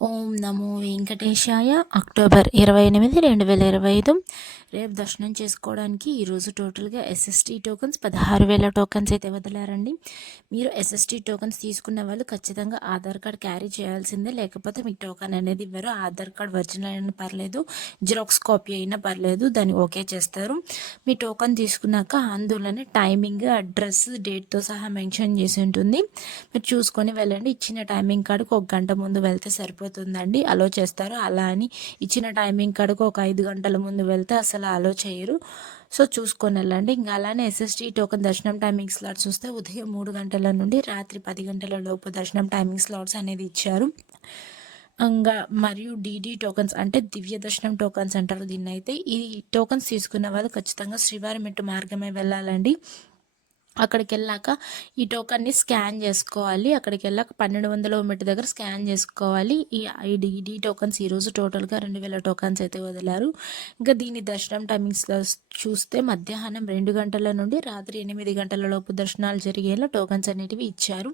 ఓం నమో వెంకటేశాయ. October 28, 2025. రేపు దర్శనం చేసుకోవడానికి ఈరోజు టోటల్గా ఎస్ఎస్టీ టోకన్స్ 16,000 టోకన్స్ అయితే వదిలారండి. మీరు ఎస్ఎస్టీ టోకన్స్ తీసుకున్న వాళ్ళు ఖచ్చితంగా ఆధార్ కార్డ్ క్యారీ చేయాల్సిందే, లేకపోతే మీకు టోకన్ అనేది ఇవ్వరు. ఆధార్ కార్డ్ ఒరిజినల్ అయినా పర్లేదు, జిరాక్స్ కాపీ అయినా పర్లేదు, దాన్ని ఓకే చేస్తారు. మీ టోకన్ తీసుకున్నాక అందులోనే టైమింగ్, అడ్రస్, డేట్తో సహా మెన్షన్ చేసి ఉంటుంది. మీరు చూసుకొని వెళ్ళండి. ఇచ్చిన టైమింగ్ కాడికి 1 గంట ముందు వెళ్తే సరిపోతుందండి, అలో చేస్తారు. అలా అని ఇచ్చిన టైమింగ్ కాడికి ఒక 5 గంటల ముందు వెళ్తే అసలు అలో చేయరు. సో చూసుకొని వెళ్ళండి. ఇంకా అలానే ఎస్ఎస్టీ టోకన్ దర్శనం టైమింగ్ స్లాట్స్ చూస్తే ఉదయం 3 గంటల నుండి రాత్రి 10 గంటల లోపు దర్శనం టైమింగ్ స్లాట్స్ అనేది ఇచ్చారు. ఇంకా మరియు డీడీ టోకన్స్ అంటే దివ్య దర్శనం టోకన్స్ అంటారు దీన్ని. అయితే ఈ టోకన్స్ తీసుకున్న వాళ్ళు ఖచ్చితంగా శ్రీవారి మెట్టు మార్గమే వెళ్ళాలండి. అక్కడికి వెళ్ళాక ఈ టోకన్ని స్కాన్ చేసుకోవాలి. అక్కడికి వెళ్ళాక 1200 మెట్టు దగ్గర స్కాన్ చేసుకోవాలి. ఈ డీడీ టోకన్స్ ఈరోజు టోటల్గా 2000 టోకన్స్ అయితే వదిలారు. ఇంకా దీని దర్శనం టైమింగ్స్లో చూస్తే మధ్యాహ్నం 2 గంటల నుండి రాత్రి 8 గంటల లోపు దర్శనాలు జరిగేలా టోకన్స్ అనేటివి ఇచ్చారు.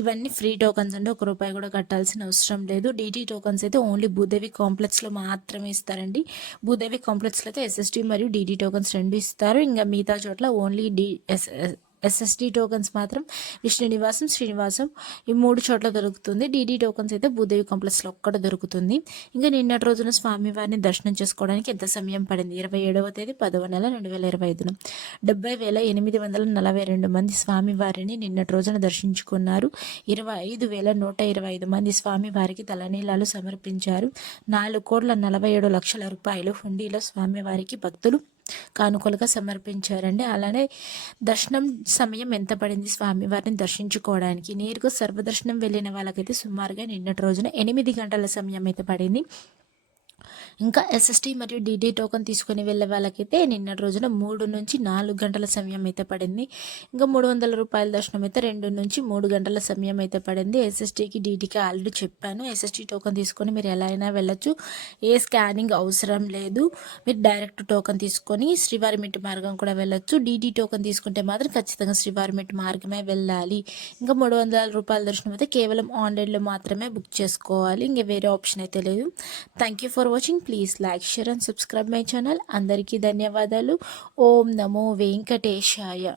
ఇవన్నీ ఫ్రీ టోకన్స్ అంటే ₹1 కూడా కట్టాల్సిన అవసరం లేదు. డీడీ టోకన్స్ అయితే ఓన్లీ భూదేవి కాంప్లెక్స్లో మాత్రమే ఇస్తారండి. భూదేవి కాంప్లెక్స్లో అయితే ఎస్ఎస్టీ మరియు డీడీ టోకన్స్ 2 ఇస్తారు. ఇంకా మిగతా చోట్ల ఓన్లీ ఎస్ఎస్డి టోకన్స్ మాత్రం విష్ణు నివాసం, శ్రీనివాసం ఈ 3 చోట్ల దొరుకుతుంది. డీడీ టోకన్స్ అయితే భూదేవి కాంప్లెక్స్లో ఒక్కడ దొరుకుతుంది. ఇంకా నిన్నటి రోజున స్వామివారిని దర్శనం చేసుకోవడానికి ఎంత సమయం పడింది? 27వ తేదీ 10వ నెల 2025 70,842 మంది స్వామివారిని నిన్నటి రోజున దర్శించుకున్నారు. 25,125 మంది స్వామివారికి తలనీలాలు సమర్పించారు. 4,47,00,000 రూపాయలు హుండీలో స్వామివారికి భక్తులు కానుకలుగా సమర్పించారండి. అలానే దర్శనం సమయం ఎంత పడింది స్వామివారిని దర్శించుకోవడానికి? నేరుగా సర్వదర్శనం వెళ్ళిన వాళ్ళకైతే సుమారుగా నిన్నటి రోజున 8 గంటల సమయం అయితే పడింది. ఇంకా ఎస్ఎస్టీ మరియు డీడీ టోకన్ తీసుకుని వెళ్ళే వాళ్ళకైతే నిన్నటి రోజున 3 నుంచి 4 గంటల సమయం అయితే పడింది. ఇంకా ₹300 దర్శనం అయితే 2 నుంచి 3 గంటల సమయం అయితే పడింది. ఎస్ఎస్టీకి డీడీకి ఆల్రెడీ చెప్పాను. ఎస్ఎస్టీ టోకన్ తీసుకొని మీరు ఎలా అయినా వెళ్ళొచ్చు, ఏ స్కానింగ్ అవసరం లేదు. మీరు డైరెక్ట్ టోకన్ తీసుకొని శ్రీవారి మెట్టు మార్గం కూడా వెళ్ళొచ్చు. డీడీ టోకన్ తీసుకుంటే మాత్రం ఖచ్చితంగా శ్రీవారి మెట్టు మార్గమే వెళ్ళాలి. ఇంకా ₹300 దర్శనం అయితే కేవలం ఆన్లైన్లో మాత్రమే బుక్ చేసుకోవాలి. ఇంకా వేరే ఆప్షన్ అయితే లేదు. Thank you for watching. Please like, share and subscribe my channel. అందరికీ ధన్యవాదాలు. ఓం నమో వెంకటేశాయ.